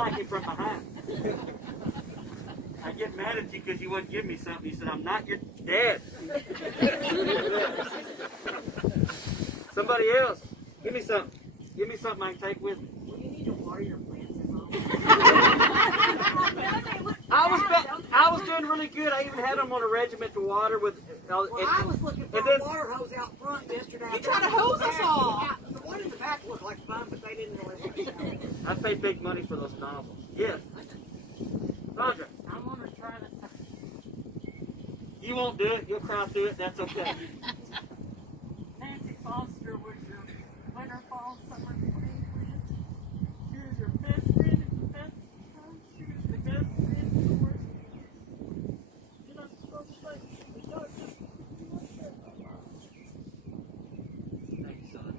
like him from behind. I get mad at you because you wouldn't give me something. He said, I'm not your dad. Somebody else. Give me something. Give me something I can take with me. Well, you need to water your plants at home. I was doing really good. I even had them on a regiment to water with. Well, I was looking for a water hose out front yesterday. You trying to hose us all? Yeah, the one in the back looked like fun, but they didn't really want to. I pay big money for those nozzles. Yes. Sandra. I want to try this. You won't do it. You'll cry through it. That's okay. Nancy Foster was your winter, fall, summer spring friend. She was your best friend at the best time. She was the best friend at the worst. You're not supposed to say, but no, it's just, you want to say. Thank you, son.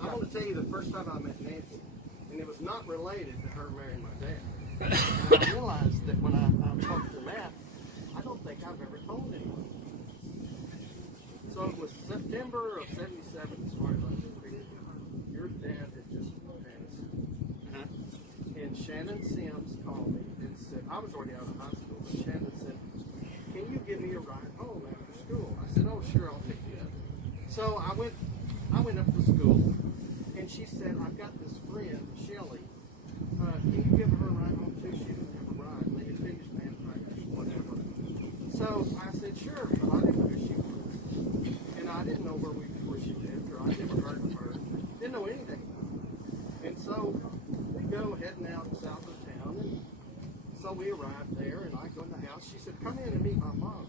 I want to tell you the first time I met Nancy, and it was not related to her marrying my dad. And I realized that when I talked to Matt, I don't think I've ever told anyone. So it was September of '77, as far as I can read. Your dad had just passed. And Shannon Sims called me and said, I was already out of high school, but Shannon said, can you give me a ride home after school? I said, oh, sure, I'll pick you up. So I went up to school, and she said, I've got this friend, Shelly. Can you give her a ride home too? She didn't have a ride. They had finished band practice, whatever. So I said, sure, but I didn't know who she was. And I didn't know where she lived, or I never heard of her. Didn't know anything. And so we go heading out south of town, and so we arrived there, and I go in the house. She said, come in and meet my mom.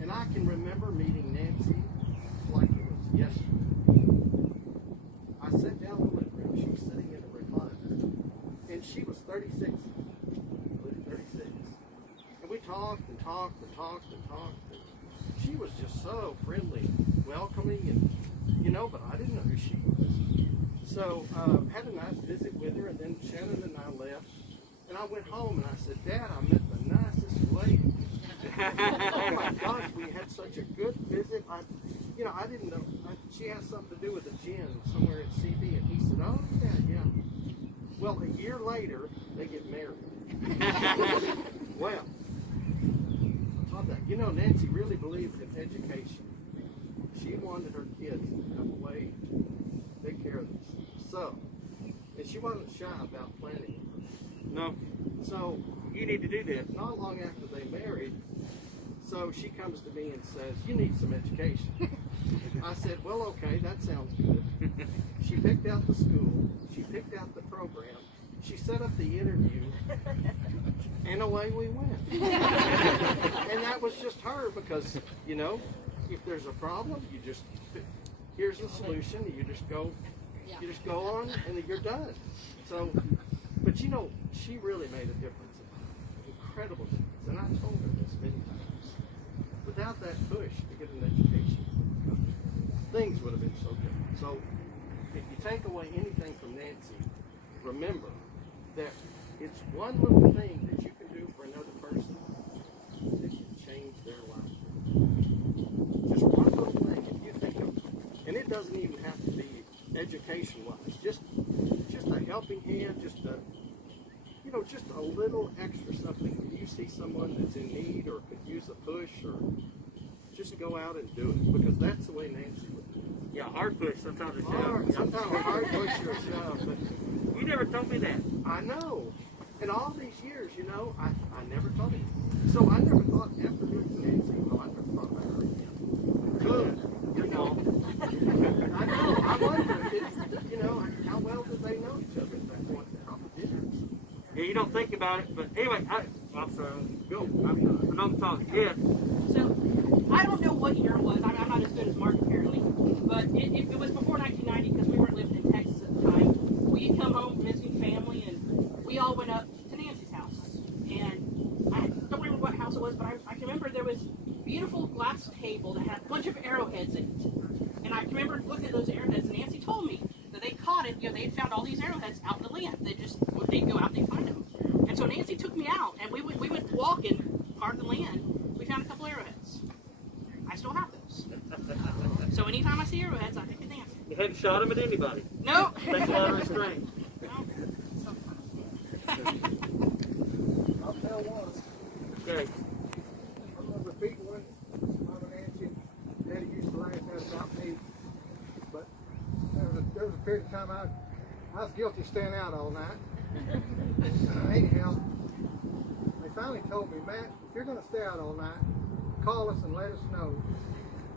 And I can remember meeting Nancy like it was yesterday. I sat down in the living room. She was sitting in a recliner, and she was 36. 36. And we talked and talked and talked and talked. And she was just so friendly, welcoming, and but I didn't know who she was. So had a nice visit with her, and then Shannon and I left. And I went home and I said, Dad, I met the nicest lady. Oh my gosh, we had such a good visit. I didn't know. She has something to do with a gin somewhere at CB. And he said, oh, yeah. Well, a year later, they get married. Well, I thought that. Nancy really believed in education. She wanted her kids to have a way to take care of themselves. So, and she wasn't shy about planning. No. So, You need to do that. not long after they married, so she comes to me and says, you need some education. I said, well, okay, that sounds good. She picked out the school. She picked out the program. She set up the interview. And away we went. And that was just her because, if there's a problem, here's the solution. You just go on and you're done. So, but she really made a difference. Incredible difference. And I told her this many times. Without that push to get an education, things would have been so different. So, if you take away anything from Nancy, remember that it's one little thing that you can do for another person that can change their life. Just one little thing, if you think of, and it doesn't even have to be education-wise, just a helping hand, just a little extra something. When you see someone that's in need or could use a push, or just go out and do it, because that's the way Nancy would do it. Yeah, hard push, sometimes a Sometimes a hard push or a shove, but You never told me that. I know. In all these years, I never thought it. So I never thought after meeting Nancy, I never thought about her again. Good. I know. I wonder, how well did they know each other at that point? Probably didn't. Yeah, you don't think about it, but anyway, I'm sorry. Go. I'm talking. Yeah. So, I don't know what year it was. I'm not as good as Mark, apparently. But it was before 1990 because we weren't living in Texas at the time. We had come home visiting family, and we all went up to Nancy's house. And I don't remember what house it was, but I can remember there was a beautiful glass table that had a bunch of arrowheads in it. And I can remember looking at those arrowheads, and Nancy told me that they caught it. They had found all these arrowheads out in the land. They'd go out and they'd find them. And so Nancy took me out, and we went walking part of the land. We found a couple arrowheads. I still have those. So anytime I see arrowheads, I take a dance. You hadn't shot him at anybody. No. Takes a lot of restraint. I'll tell one. Okay. I remember Pete when Mama Nancy and Daddy used to laugh at about me. But there was a period of time I was guilty of staying out all night. Anyhow, they finally told me, Matt, if you're going to stay out all night, call us and let us know.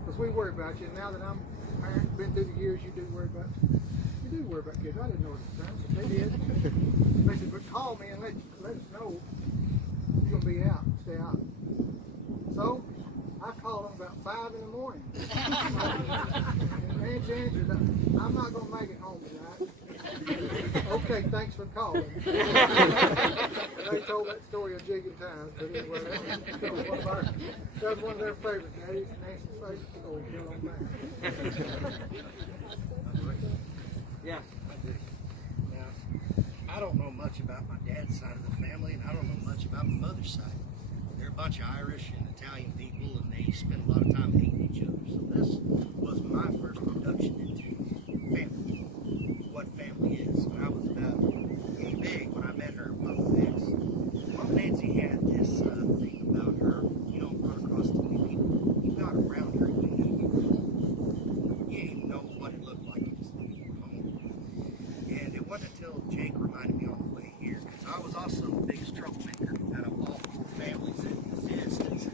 Because we worry about you. And now that I'm a parent, been through the years, you do worry about kids. I didn't know at the time, but they did. They said, but call me and let us know you're going to be out, stay out. So, I called them about 5 in the morning. And Nancy answered, I'm not going to make it home tonight. Okay, thanks for calling. They told that story a jig of times, but anyway, that was one of their favorites. Daddy's Nancy's favorite story. Still on that. Yeah. Now, I don't know much about my dad's side of the family, and I don't know much about my mother's side. They're a bunch of Irish and Italian people, and they spend a lot of time hating each other. So this was my first introduction into family, what family is. When I was about big, when I met her, Mama Nancy. Mama Nancy had this thing about her, you don't run across too many people. You got around her, you knew you were home. You didn't even know what it looked like. You just knew you were home. And it wasn't until Jake reminded me on the way here, because I was also the biggest troublemaker out of all 4 families that exist.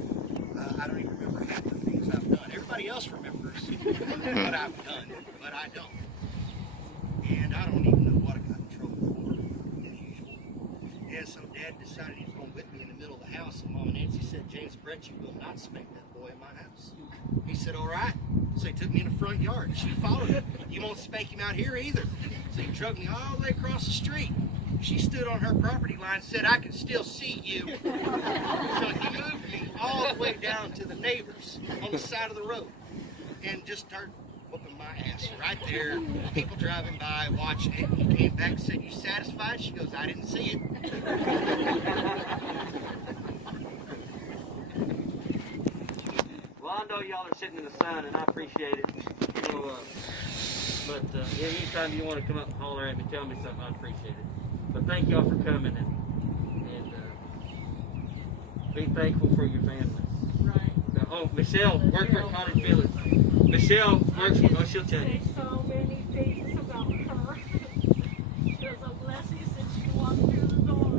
I don't even remember half the things I've done. Everybody else remembers what I've done, but I don't. And I don't even know what I got in trouble for, as usual. And so Dad decided he was going with me in the middle of the house, and Mama Nancy said, James Brett, you will not spank that boy in my house. He said, all right. So he took me in the front yard. She followed him. You won't spank him out here either. So he drugged me all the way across the street. She stood on her property line and said, I can still see you. So he moved me all the way down to the neighbors on the side of the road and just started whooping my ass right there. People driving by watching it. He came back and said, you satisfied? She goes, I didn't see it. Well, I know y'all are sitting in the sun, and I appreciate it. So, yeah, anytime you want to come up and holler at me, tell me something, I appreciate it. But thank y'all for coming, and be thankful for your families. Right. Oh, Michelle worked for Cottage Village. Michelle works for, oh, she'll tell you. Say so many things about her. She was a blessing since she walked through the door.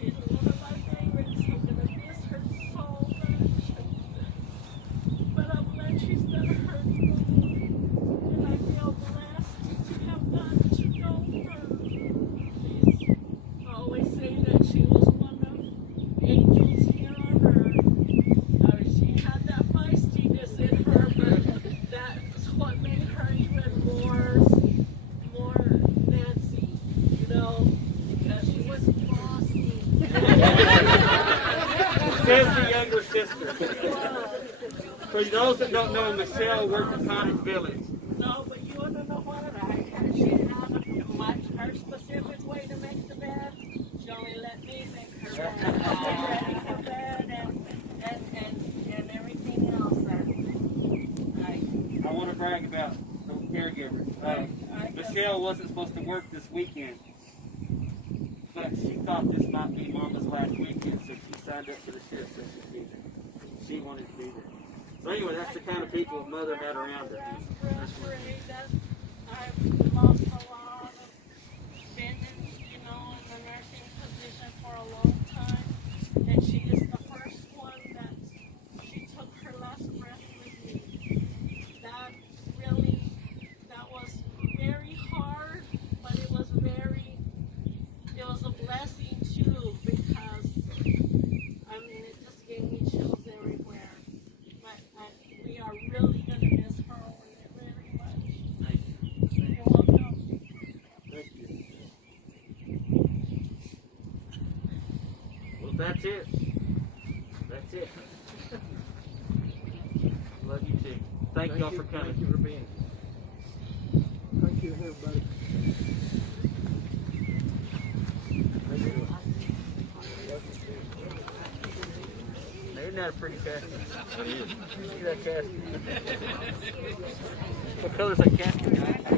She's one of my favorites. I'm going to miss her so much. But I'm glad she's done her good. And I feel blessed to have gotten to know her. I always say that she was one of the angels here on earth. She had that feistiness in her, but that's what made her even more Nancy, you know, because she was bossy. Says the younger sister. For those that don't know, Michelle worked at Cottage Village. No, but you want to know what? She had her specific way to make the bed. She only let me make her bed. Ready for bed and everything else. I want to brag about the caregivers. Michelle wasn't supposed to work this weekend, but she thought this might be Mama's last weekend, so she signed up for the shift so she could be there. She wanted to be there. So anyway, that's the kind of people Mother had around her. I've lost a lot of been in, in the nursing position for a long time, and she is the first one that she took her last breath with me. That was very hard, but it was a blessing too, because it just gave me chills everywhere. But we are really gonna miss her very much. Thank you. You're welcome. Thank you. Well, that's it. That's it. Love you too. Thank y'all for coming. Thank you for being here. Thank you, everybody. Made Isn't that a pretty casket? You see that casket? What color's that casket?